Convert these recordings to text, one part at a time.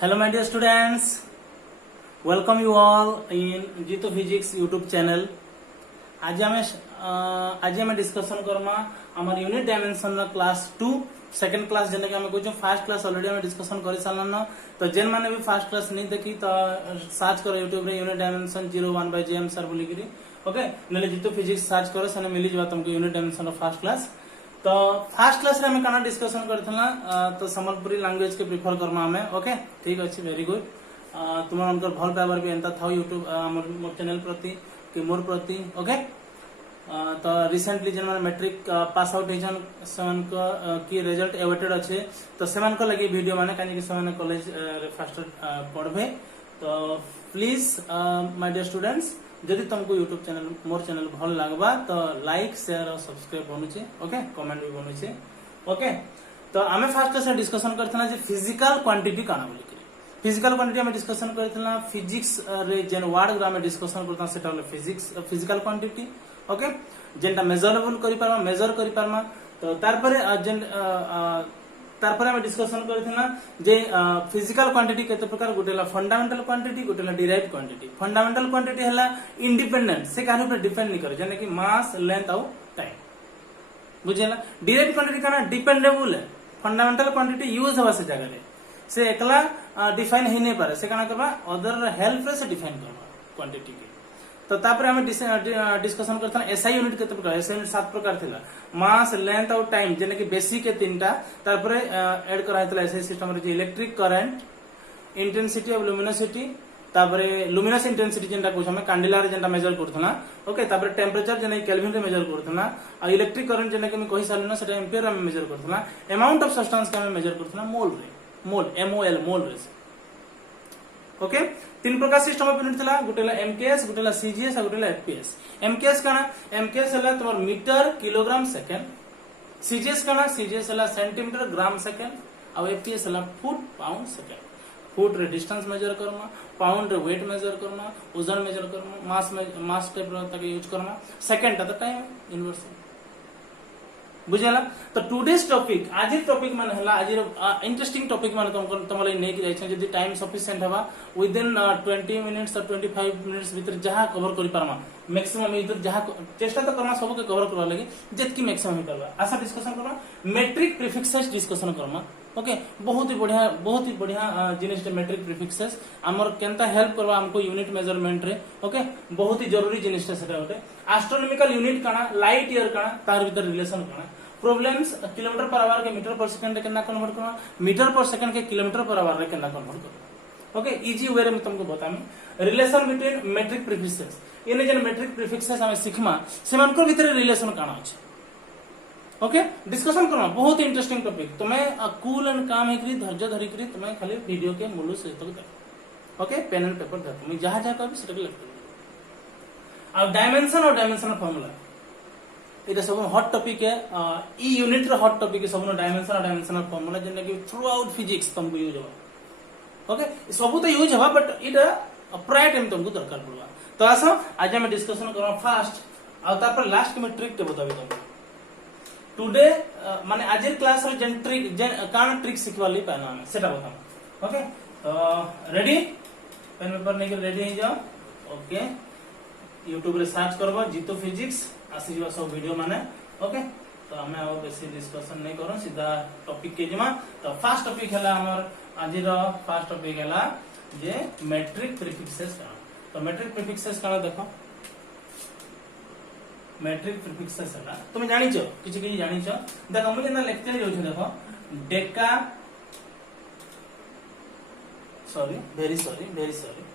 Hello my dear students, welcome you all in Jito Physics YouTube channel. आज हमें discussion Karma हमार unit dimension ना class 2 second class जेने के हमें कुछ फर्स्ट क्लास ऑलरेडी हमें डिस्कशन कर सारन तो जेन माने भी फर्स्ट क्लास नहीं देखी तो सर्च करो YouTube रे unit dimension 01 by JM sir बोली करी ओके नले जितो फिजिक्स सर्च करो सने मिली जवा तुमको यूनिट डायमेंशन फर्स्ट क्लास तो फर्स्ट क्लास रे हमें काना डिस्कशन करथला तो संबलपुरी लैंग्वेज के प्रेफर करमा हमें ओके ठीक अछि वेरी गुड तुम उनकर भल पावर भी एंता था YouTube मोर चैनल प्रति कि मोर प्रति ओके तो रिसेंटली जन मैट्रिक पास आउट होजन सेवन की रिजल्ट अवेटेड अच्छे तो सेमान को लगी वीडियो माने कानी कि सेमान कॉलेज रे फास्ट पढ़बे तो प्लीज माय डियर स्टूडेंट्स जदि तुमको YouTube चैनल मोर चैनल भल लागबा तो लाइक शेयर और सब्सक्राइब बनुचे ओके कमेंट भी बनुचे ओके तो हमें फर्स्ट से डिस्कशन करथना जे फिजिकल क्वांटिटी काना बोली फिजिकल क्वांटिटी में डिस्कशन करथला फिजिक्स रे जेन वर्ड ग्राम में डिस्कशन करथना सेटा होले फिजिक्स फिजिकल क्वांटिटी ओके जेनटा मेजरेबल करि पारमा मेजर करि पारमा तो तारपरे जेन तारपरे हम डिस्कशन करथना जे फिजिकल क्वांटिटी केते प्रकार गोटेला फंडामेंटल क्वांटिटी गोटेला डिराइव्ड क्वांटिटी फंडामेंटल क्वांटिटी हला इंडिपेंडेंट से कानु पे डिपेंड नहीं करे जेने कि मास लेंथ और टाइम बुझेला डिराइव्ड क्वांटिटी काना डिपेंडेबल है फंडामेंटल क्वांटिटी यूज हवा से जगह रे से एकला डिफाइन ही नहीं पारे से काना करबा अदर हेल्प रे से डिफाइन करबा क्वांटिटी के तो तापरे हमें डिस्कशन करथना एसआई यूनिट केते प्रकार एसआई यूनिट 7 प्रकार थिला मास लेंथ और टाइम जेने कि बेसिक के तीनटा तापरे ऐड करा हेतला एसआई सिस्टम रे इलेक्ट्रिक करंट इंटेंसिटी ऑफ लुमिनोसिटी तापरे लुमिनस इंटेंसिटी जेंटा को हमें कैंडेला रे जेंटा मेजर करथना ओके तापरे टेंपरेचर जेने केल्विन रे मेजर करथना आ इलेक्ट्रिक करंट जेने कि मैं कहि सालना सेटा एम्पियर में मेजर करथना अमाउंट ऑफ सब्सटेंस का में मेजर करथना मोल रे मोल एमओएल मोल रे ओके तीन प्रकार सिस्टम ऑफ यूनिट थिला गुटेला एमकेएस गुटेला सीजीएस और गुटेला एफपीएस एमकेएस काना एमकेएस हला तमर मीटर किलोग्राम सेकंड सीजीएस काना सीजीएस हला सेंटीमीटर ग्राम सेकंड और एफपीएस हला फुट पाउंड सेकंड फुट रे डिस्टेंस मेजर करमा पाउंड रे वेट मेजर करमा वजन मेजर करमा मास टाइप रो तक यूज करमा सेकंड त टाइम यूनिवर्सल बुझला तो टुडेस टॉपिक आज टॉपिक माने हला आज इंटरेस्टिंग टॉपिक माने तुमले नै कि जाय जदी टाइम सफिशिएंट हवा विद इन 20 मिनिट्स और 25 मिनिट्स भीतर जहां कवर करि पारमा मैक्सिमम इधर जहां चेष्टा तो करना सब के कवर करवा लगी जेतकी मैक्सिमम ही करवा आशा डिस्कशन करबा मेट्रिक प्रीफिक्सेस डिस्कशन करमा ओके बहुत ही बढ़िया जिनिस मेट्रिक प्रीफिक्सेस हमर केनता हेल्प करबा हमको यूनिट मेजरमेंट रे ओके बहुत ही जरूरी जिनिस सेटा होते एस्ट्रोनॉमिकल यूनिट काना लाइट ईयर काना तार भीतर रिलेशन काना प्रॉब्लम्स किलोमीटर पर आवर के मीटर पर सेकंड के कन्वर्ट करना मीटर पर सेकंड के किलोमीटर पर आवर के कन्वर्ट करना ओके इजी वे में तुमको बतामी रिलेशन बिटवीन मेट्रिक प्रीफिक्सेस इने जन मेट्रिक प्रीफिक्सेस हमें सिखमा सेमान को भीतर रिलेशन काना अछि ओके डिस्कशन करना बहुत इंटरेस्टिंग टॉपिक तुम्हें कूल एंड काम हेकरी धैर्य धरि करी तुम्हें खाली वीडियो के मूल से तक दे ओके पेन एंड पेपर दे तुम जहां जहां कहबी सेटा लिख दे अब डायमेंशन और डायमेंशनल फार्मूला इधर सब हॉट टॉपिक है ई यूनिट रे हॉट टॉपिक है सब डायमेंशन और डायमेंशनल फार्मूला जेने कि थ्रू आउट फिजिक्स तुमको यूज होगा ओके सब तो यूज होगा बट इटा प्राय टाइम तुमको दरकार पड़वा तो आसो आज हम डिस्कशन करा फास्ट और तापर लास्ट में ट्रिक के बताबी तुमको टुडे माने आज क्लास रे जेन ट्रिक जेन कान ट्रिक सिखवाली पाना हम सेटा बताम ओके तो रेडी पेन पेपर लेके रेडी हो जाओ ओके YouTube रे सर्च करबो जीतो फिजिक्स आसी जवा सब वीडियो माने ओके तो हमें और बेसी डिस्कशन नहीं करो सीधा टॉपिक के जमा तो फर्स्ट टॉपिक हला हमर आज रो फर्स्ट टॉपिक हला जे मेट्रिक प्रीफिक्सेस तो मेट्रिक प्रीफिक्सेस काना देखो मेट्रिक प्रीफिक्सेस हला तुम जानि छ किछि जानि छ देखो मुझे ना लेक्चर हो छ देखो डेका सॉरी वेरी सॉरी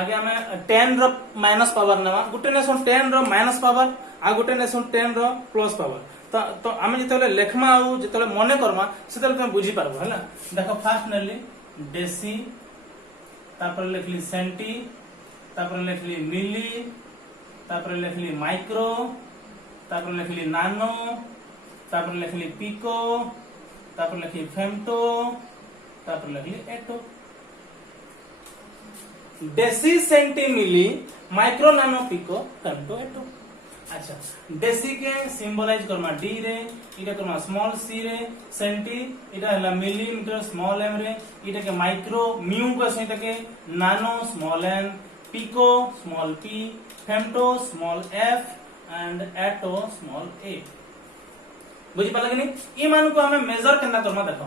आगे हमें 10 रो माइनस पावर नेवा गुटे ने 10 रो माइनस पावर आ गुटे ने 10 रो प्लस पावर तो हमें जतले लेखमा आ जतले मने करमा सेतले तुम बुझी पारबो हैला देखो फर्स्ट नेली डेसी तापर लिखली सेंटी तापर लिखली मिली तापर लिखली माइक्रो तापर लिखली नानो तापर लिखली पिको तापर लिखली फेम्टो तापर लिखली एटो deci centi milli micro nano pico femto एटो अच्छा डेसी के सिंबलाइज करमा डी रे, इटा करमा स्मॉल सी रे, सेंटी इटा हला मिलीमीटर स्मॉल एम रे, इटा के माइक्रो म्यू को से के nano small N, pico small P, femto small F and atto small A. बुझी पाला कि नहीं? ई मान को हमें मेजर केना करमा देखो।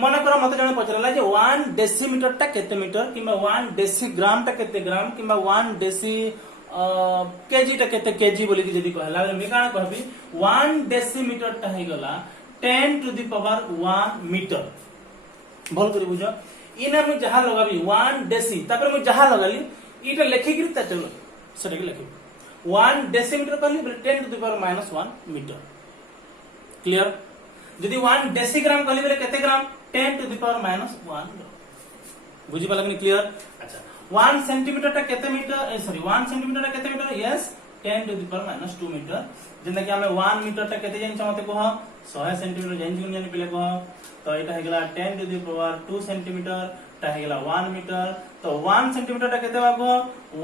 मन कर मते जने पचरला जे 1 डेसीमीटर टा केते मीटर किबा 1 डेसीग्राम टा केते ग्राम किबा 1 डेसी केजी टा केते केजी बोली कि जदी कहला मैं काना कहबी 1 डेसीमीटर टा हे गला 10 टू द पावर 1 मीटर। भल करी बुझो इना मु जहा लगाबी 1 डेसी तापर मु जहा लगाली इटा लेखि गिरी ता चलो सेटा के लेखि 1 डेसीमीटर कहली 10 to the power -1 metre. Clear? जदी 1 डेसीग्राम कहली बेले केते gram 10 to the power -1 gram. बुझी पाला कि क्लियर? अच्छा 1 सेंटीमीटर टा केते मीटर सॉरी 1 सेंटीमीटर टा केते metre yes 10 to the power -2 metre. जेंदा कि हमें 1 मीटर टा केते जानि मते कह 100 सेंटीमीटर जानि जानि पहिले कह तो एटा हे गेला 10 टू द पावर 2 सेंटीमीटर टा हे गेला 1 मीटर। तो 1 सेंटीमीटर टा केते बा कह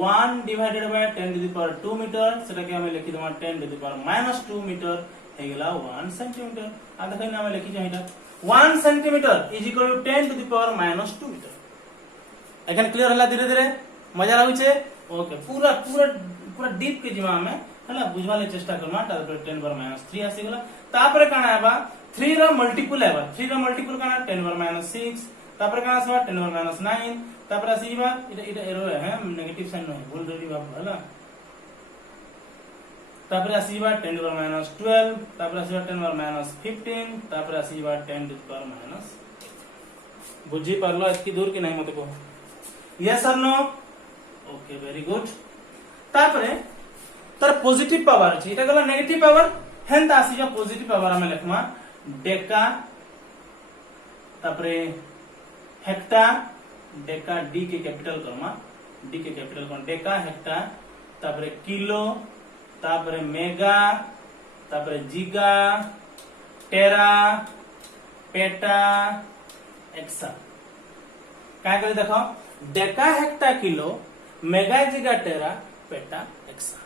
1 divided by 10 to the power 2 metre सेटा के हमें लिखि दमा 10 टू द पावर -2 मीटर हे गेला 1 सेंटीमीटर। आ देखै ना हमें लिखि जाय एटा 1 centimetre is equal to 10 to the power -2 metre. एखन क्लियर हला धीरे धीरे मजा लागु छे? ओके पूरा पूरा पूरा डीप के जिमा में हला बुझवाले चेष्टा करना तापर 10 पावर -3 आसी गेला। तापर काना आबा 3 रो मल्टीपल आबा 3 रो मल्टीपल काना 10 पावर -6 तापर काना आबा 10 पावर -9 तापर आसीबा इटा एरो है नेगेटिव साइन है बोल रेडी बाबू हला तापर आसीबा 10 पावर -12 तापर आसीबा 10 पावर -15 तापर आसीबा 10 टू द पावर बुझी पारलो इतकी दूर की नहीं मते को यस और नो? Okay very good. तापरे तार पॉजिटिव पावर अछि एटा गला नेगेटिव पावर हेंता आसीबा पॉजिटिव पावर हमें लिखमा डेका तापरे हेक्टा डेका डी के कैपिटल करमा डी के कैपिटल कर डेका हेक्टा तापरे किलो तापरे मेगा तापरे जिगा टेरा पेटा एक्सा काय करे देखो deca hecto kilo mega giga tera peta exa.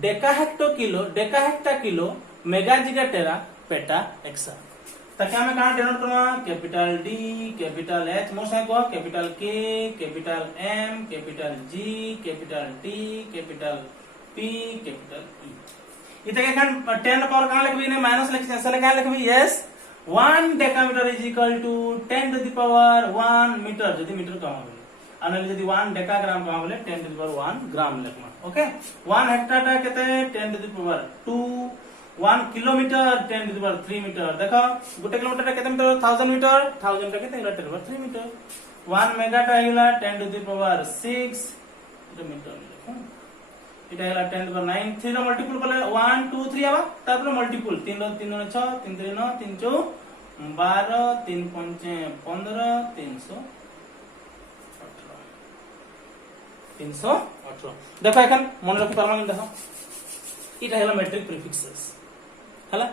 Deca hecto kilo mega giga tera peta exa. ताकि हमें कहां डिनोट करना कैपिटल डी कैपिटल एच मोर से को capital K capital M capital G capital T capital P capital E इते के Khan 10 power कहां लिखबी ने माइनस लिख से लगा लिखबी yes 1 decametre is equal to 10 to the power 1 metre जदी मीटर कम होले अनल जदी 1 डेकाग्राम कम होले 10 टू द पावर 1 ग्राम लिखमा। ओके 1 हेक्टर ता केते 10 to the power 2 1 kilometre 10 to the power 3 metre. देखो गोटे किलोमीटर ता केते मीटर 1000 मीटर 1000 ता केते 10 to the power 3 metre. 1 mega ता हिला 10 टू द पावर 6 इटा मीटर लिखो इटा हिला 10 टू द पावर 9 3 रो मल्टीपल करले 1 2 3 आबा तापर मल्टीपल 3 रो 3 6 3 3 9 3 4 12 3 5 15 318 देखो एखन मन रखि पारमा देखो इटा हेला मैट्रिक प्रीफिक्सेस हला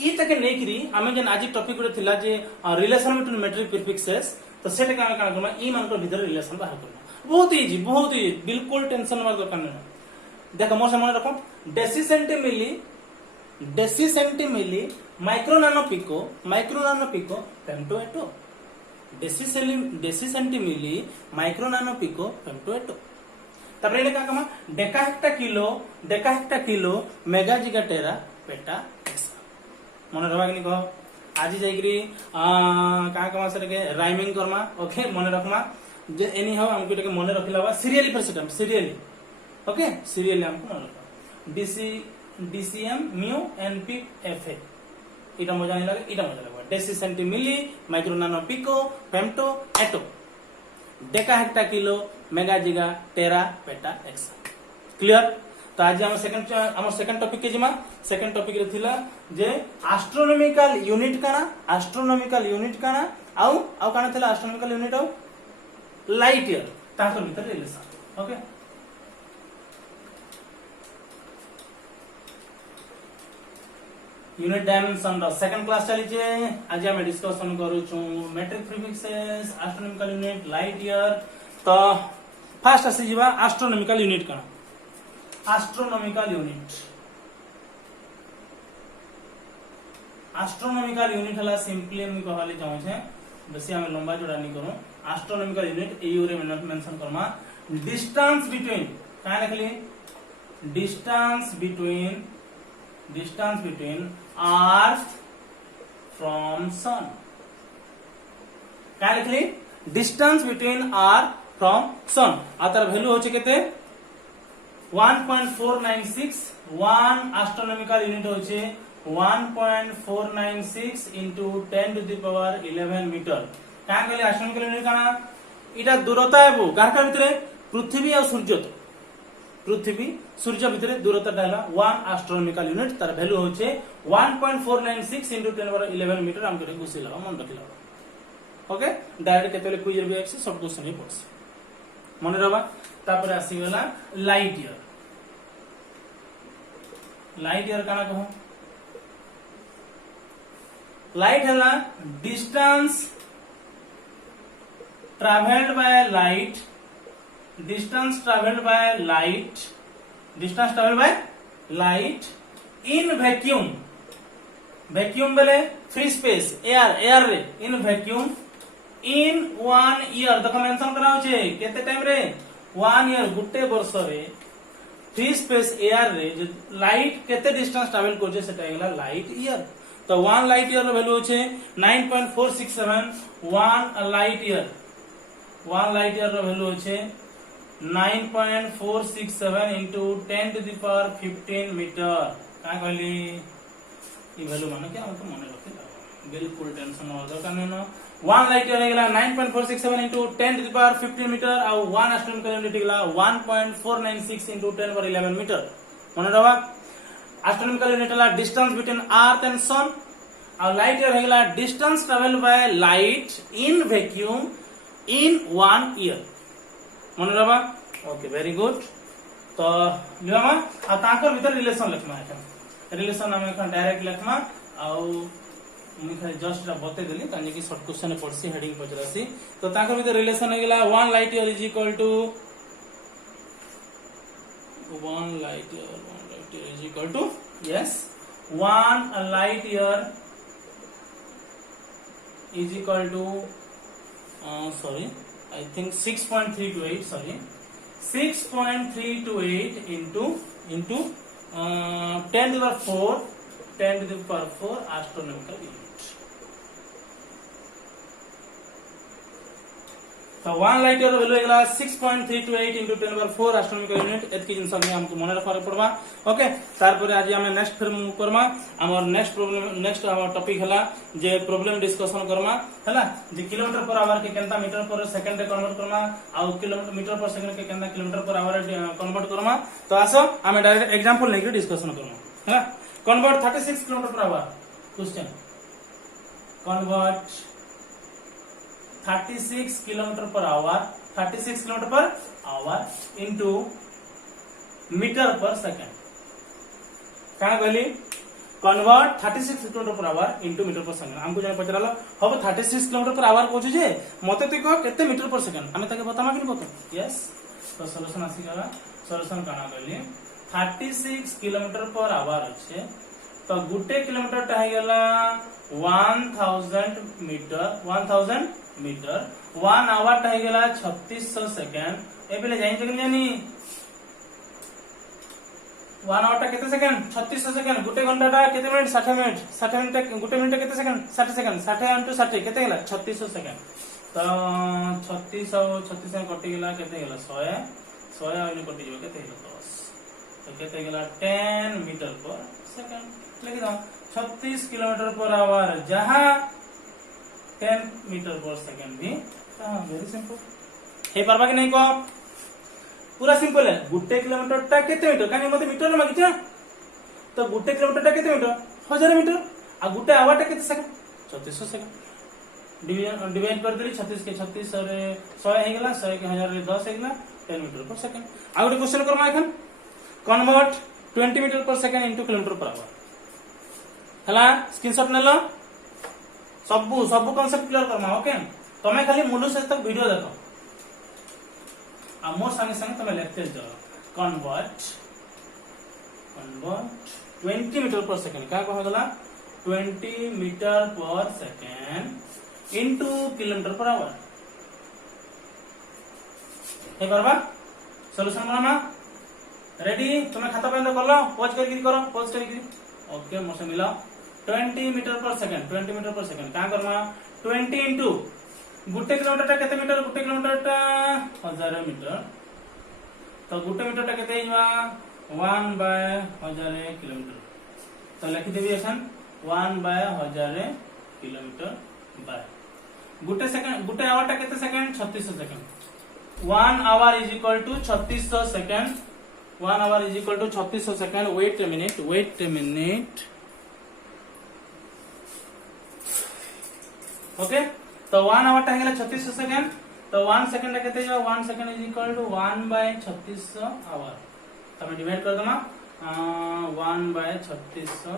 ई तके नै करी हमें जन आज टॉपिक रे थिला जे रिलेशन बिटवीन मैट्रिक प्रीफिक्सेस तो सेटा का कान करना ई मान को भीतर रिलेशन बाहर करना बहुत इजी बिल्कुल टेंशन मार दरकार नै। देखो मोर से मन रखो deci centi milli micro nano pico femto atto deci centi milli micro nano pico femto atto. तापर एले का कमा deca hecto kilo mega giga tera peta exa. मन रखबा कि कह आज जाइकरी का कमा से के राइमिंग करमा। ओके मन रखमा जे एनी हाउ हमको के मन रखिलाबा सीरियली पर सिस्टम सीरियली ओके सीरियली हमको मन रखा डीसीएम म्यू एनपी एफए इटा मजा नहीं लगे इटा मजा लगे deci centi milli micro nano pico femto atto deca hecto kilo mega giga tera peta exa. Clear? तो आज हम सेकंड टॉपिक के जिमा सेकंड टॉपिक रे थिला जे एस्ट्रोनॉमिकल यूनिट काना आउ काना थिला एस्ट्रोनॉमिकल यूनिट आउ लाइट ईयर ताकर भीतर रिलेशन। ओके यूनिट डायमेंशन रो सेकंड क्लास चली जे आज हम डिस्कशन करू छु metric prefixes astronomical unit light year. तो फर्स्ट आसी जीवा एस्ट्रोनॉमिकल यूनिट का एस्ट्रोनॉमिकल यूनिट एस्ट्रोनॉमिकल यूनिट हला सिंपली हम कहले चाहू छे बेसी हम लंबा जोड़ा नहीं करू एस्ट्रोनॉमिकल यूनिट एयू रे मेंशन करमा डिस्टेंस बिटवीन का लिखली distance between earth from sun क्या लिखली distance between earth from sun आ तार वैल्यू होचे केते 1.496 वन एस्ट्रोनॉमिकल यूनिट होचे 1.496 into 10 to the power 11 metre क्या कहले एस्ट्रोनॉमिकल यूनिट काना इटा दूरता हेबो गारका भितरे पृथ्वी और सूर्य तो पृथ्वी सूर्य भितरे दूरता हला 1 एस्ट्रोनॉमिकल यूनिट तार वैल्यू होचे 1.496 into 10 to the power 11 metre हम के गुसी लगा मन रखिला ओके डायरेक्ट केतले क्विज रे भी सब क्वेश्चन ही पड़स मन रबा तापर आसी गला लाइट ईयर काना कहू लाइट है distance travelled by light in vacuum बेले फ्री स्पेस एयर रे इन वैक्यूम इन 1 ईयर देखो मेंशन करा होचे केते टाइम रे 1 ईयर गुटे वर्ष रे फ्री स्पेस एयर रे जो लाइट केते डिस्टेंस ट्रैवल करजे सेटा हेला लाइट ईयर तो 1 लाइट ईयर रो वैल्यू होचे 9.467 1 लाइट ईयर रो वैल्यू होचे 9.467 into 10 to the power 15 metre का कहली ई वैल्यू माने क्या हमको मन रखे बिल्कुल टेंशन न दरकार न 1 लाइट ईयर हेला 9.467 into 10 to the power 15 metre और 1 एस्ट्रोनॉमिकल यूनिट हेला 1.496 into 10 to the power 11 metre मन रवा एस्ट्रोनॉमिकल यूनिट हला distance between earth and sun और लाइट ईयर हेला distance travel by light in vacuum in 1 year मन रवा ओके वेरी गुड तो लियामा आ ताकर भीतर रिलेशन लिखमा है रिलेशन हम एखन डायरेक्ट लिखमा आउ मु खाली जस्ट बते देली ताजे की शॉर्ट क्वेश्चन पड़सी हेडिंग पचरासी तो ताकर भीतर रिलेशन हो गेला 1 light year is equal to 1 light year is equal to yes 1 light year is equal to sorry I think 6.328 sorry 6.328 into 10 to the power 4 astronomical unit तो 1 लाइट ईयर वैल्यू हेला 6.328 into 10 to the power 4 astronomical unit एतकी जिंस हमको मन रखा पड़बा okay तार पर आज हम नेक्स्ट फिर मूव करमा हमर नेक्स्ट हमर टॉपिक हला जे प्रॉब्लम डिस्कशन करमा हला जे किलोमीटर पर आवर के केंता मीटर पर सेकंड रे कन्वर्ट करमा आ किलोमीटर मीटर पर सेकंड के केंता किलोमीटर पर आवर कन्वर्ट करमा तो आसो हम डायरेक्ट एग्जांपल लेके डिस्कशन करमा हला convert 36 kilometre per hour question convert 36 kilometre per hour into metre per second क्या कहली convert 36 kilometre per hour into metre per second हमको जने पचरालो हम 36 किलोमीटर पर आवर कहू जे मते तो कह केते मीटर पर सेकंड हमें ताके बतामा कि बता यस तो सॉल्यूशन आसी गला सॉल्यूशन काना कहली 36 किलोमीटर पर आवर अछि तो गुटे किलोमीटर टा हे गेला 1000 मीटर 1 आवर टा हे गेला 3600 सेकंड ए बेले जाइन जगल जानी 1 आवर टा केते सेकंड 3600 सेकंड गुटे घंटा टा केते मिनिट 60 मिनिट गुटे मिनिट केते सेकंड 60 सेकंड 60 into 60 केते गेला 3600 सेकंड तो 3600 कटि गेला केते गेला 100 आइने कटि जो केते गेला 10 तो केते गेला 10 मीटर पर सेकंड लिख दो 36 किलोमीटर पर आवर जहां 10 मीटर पर सेकंड भी वेरी सिंपल हे पारबा कि नहीं को पूरा सिंपल है गुटे किलोमीटर टा केते मीटर कानी मते मीटर मागि छ तो गुटे किलोमीटर टा केते मीटर 1000 मीटर आ गुटे आवर टा केते सेकंड 3600 सेकंड डिवाइड कर देली 36 के 36 रे 100 हे गेला 100 के 1000 रे 10 हे गेला 10 मीटर पर सेकंड आ गुटे क्वेश्चन करमा एखन convert 20 metre per second into kilometre per our हला स्क्रीनशॉट नेलो सब कांसेप्ट क्लियर करमा ओके तमे खाली मुलु से तक वीडियो देखो आ मोर संगे संगे तमे लेक्चर जाओ convert convert 20 metre per second क्या कह गला 20 metre per second into kilometre per hour हे परबा सॉल्यूशन बनामा रेडी तुम्हें खाता पेन कर लो पॉज करके करो पॉज करके ओके मोसे मिला 20 metre per second 20 metre per second क्या करमा 20 इनटू गुटे किलोमीटर टा केते मीटर गुटे किलोमीटर टा 1000 मीटर तो गुटे मीटर टा केते हिवा 1/1000 किलोमीटर तो लिखि देबी एखन 1/1000 किलोमीटर बाय गुटे सेकंड गुटे आवर टा केते second 3600 second 1 hour is equal to 3600 second 1 hour is equal to 3600 second wait a minute okay तो 1 आवर टा हेला 3600 सेकंड तो 1 सेकंड टा केते जाओ 1 second is equal to 1/3600 hour तमे डिवाइड कर दमा 1/3600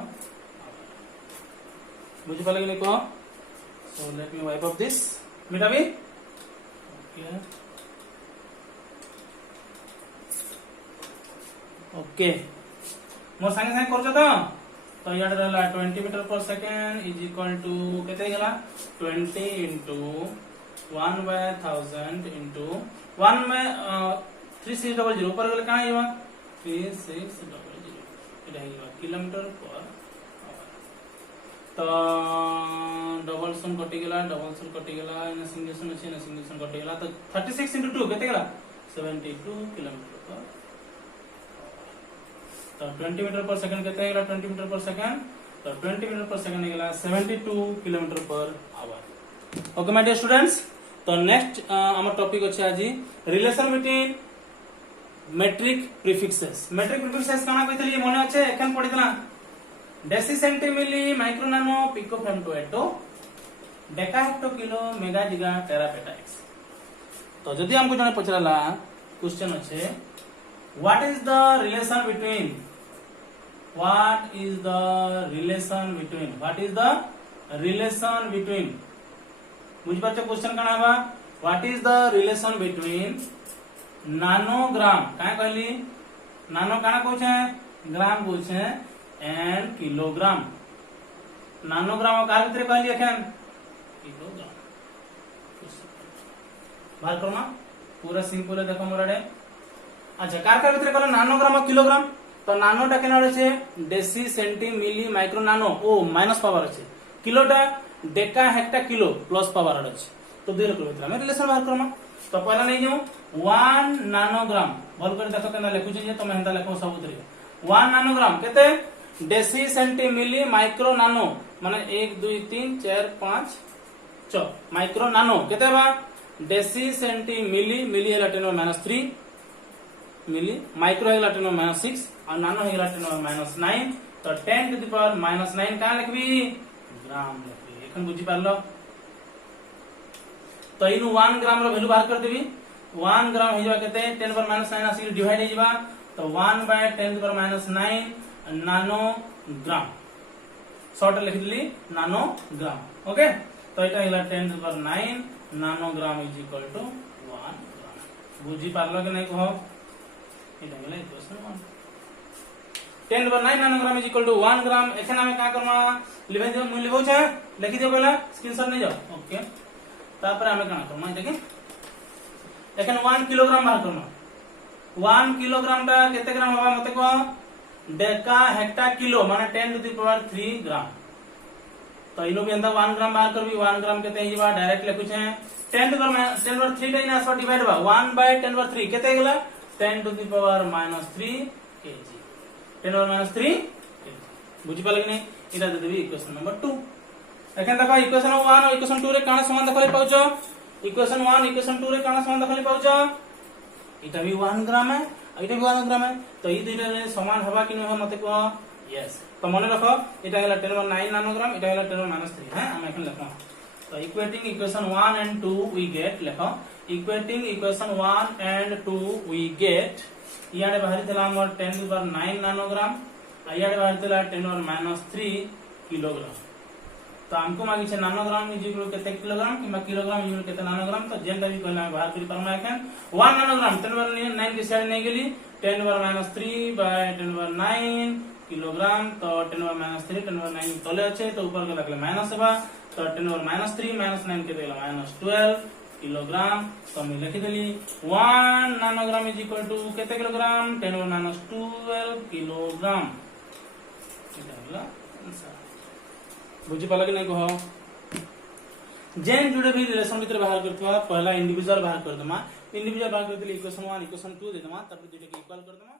बुझि पाले कि कह so let me wipe off this मिटाबी ओके ओके मोर संगे संगे करछ तो याद रहला 20 metre per second is equal to केते गेला 20 इनटू 1/1000 इनटू 1 में 3600 ऊपर गेले का आइबा 3600 एटा आइबा किलोमीटर पर आवर तो डबल सम कटि गेला इन सिंगल सम कटि गेला तो 36 इनटू 2 केते गेला 72 किलोमीटर पर तो 20 मीटर पर सेकंड केते गेला 20 मीटर पर सेकंड तो 20 मीटर पर सेकंड गेला 72 kilometre per hour okay my dear students तो नेक्स्ट हमर टॉपिक अछि आज रिलेशन बिटवीन मेट्रिक प्रीफिक्सेस काना कहितली मने अछि एखन पढितला deci centi milli micro nano pico femto atto deca hecto kilo mega giga tera peta exa तो जदी हमको जने पचराला क्वेश्चन अछि what is the relation between बुझ पाछो क्वेश्चन काना बा what is the relation between नानोग्राम काय कहली नानो काना कहछे ग्राम कहछे एंड किलोग्राम नानोग्राम का भीतर कहली एखन किलोग्राम बात करमा पूरा सिंपल है देखो मोरडे अच्छा कार भीतर कहला नानोग्राम और किलोग्राम तो नानोटा केना रहছে deci centi milli micro nano ओ माइनस पावर আছে किलोटा deca hecto kilo plus power আছে तो दुई रकम भीतर हम रिलेशन बाहर करमा तो पहला नहीं जाऊ 1 नानोग्राम बोल कर देखो केना लिखु जे तुम हेंता लिखो सबुतरी 1 नानोग्राम केते डेसी सेंटी मिली माइक्रो नानो माने 1 2 3 4 5 6 माइक्रो नानो केते बा डेसी सेंटी मिली मिली है 10 -3 मिली माइक्रो है 10 -6 और नानो है 10 -9 तो 10 टू द पावर -9 का लिखबी ग्राम लिखबी एखन बुझी पारलो तो इनु 1 ग्राम रो वैल्यू बाहर कर देबी 1 ग्राम हो जाबा केते 10 पर -9 आसी डिवाइड हो जाबा तो 1/10 पर -9 नानो ग्राम शॉर्ट लिख दिली नानो ग्राम ओके तो एटा हिला 10 पर 9 नानो gram is equal to 1 gram बुझी पारलो कि नै कहो एटा गेलै क्वेश्चन 1 10 पर 9 नानोग्राम इज इक्वल टू 1 ग्राम एखन हमें का करमा लिखै दियो मूल्य लिखौ छै लिखि दियो पहला स्क्रीनशॉट नै जाओ ओके तापर हमें का करमा देखि एखन 1 किलोग्राम बाहर करमा 1 किलोग्राम टा केते ग्राम होबा मते को डेका हेक्टा किलो माने 10 टू द पावर 3 ग्राम तो इनो भी अंदर 1 ग्राम बाहर करबी 1 ग्राम केते हिबा डायरेक्ट लिखु छै 10 पर 3 टा इना सब डिवाइड बा 1/10 पर 3 केते गेला 10 टू द पावर -3 kg 10 पर -3 बुझी पाले कि नहीं इटा दे देबी इक्वेशन नंबर 2 एखन देखो इक्वेशन 1 और इक्वेशन 2 रे काना समान देखले पाउछो इक्वेशन 1 इक्वेशन 2 रे काना समान देखले पाउछो इटा भी 1 ग्राम है इटा भी 1 ग्राम है तो ई दुइटा रे समान हबा कि नै मते को यस तो मन रखो इटा गेला 10 पर 9 नानोग्राम इटा गेला 10 पर -3 है हम एखन लिखो तो equating equation 1 and 2 we get लिखो equating equation 1 and 2 we get इयाडे बाहरी थला हमर 10 पर 9 नानोग्राम इयाडे बाहरी थला 10 पर -3 किलोग्राम तो हमको मागी छे नानोग्राम इज इक्वल केते किलोग्राम किबा किलोग्राम इज इक्वल केते नानोग्राम तो जेंटा भी कहला बाहर करी परमा एखन 1 नानोग्राम 10 पर 9 के साइड नै गेली 10⁻³ बाय 10⁻9 किलोग्राम। तो 10⁻³ 10⁻9 तले अच्छे तो ऊपर के लगले माइनस हेबा तो 10⁻³ -9 के देला -12 किलोग्राम। तो हम लिखि देली 1 नानोग्राम इज इक्वल टू केते किलोग्राम 10⁻12 किलोग्राम। एटा होला आंसर। बुझी पाला कि नहीं कह जेन जुड़े भी रिलेशन भीतर बाहर करथवा पहला इंडिविजुअल बाहर कर दमा। इंडिविजुअल बाहर कर देली इक्वेशन 1 इक्वेशन 2 दे दमा तब दुटा के इक्वल कर दमा।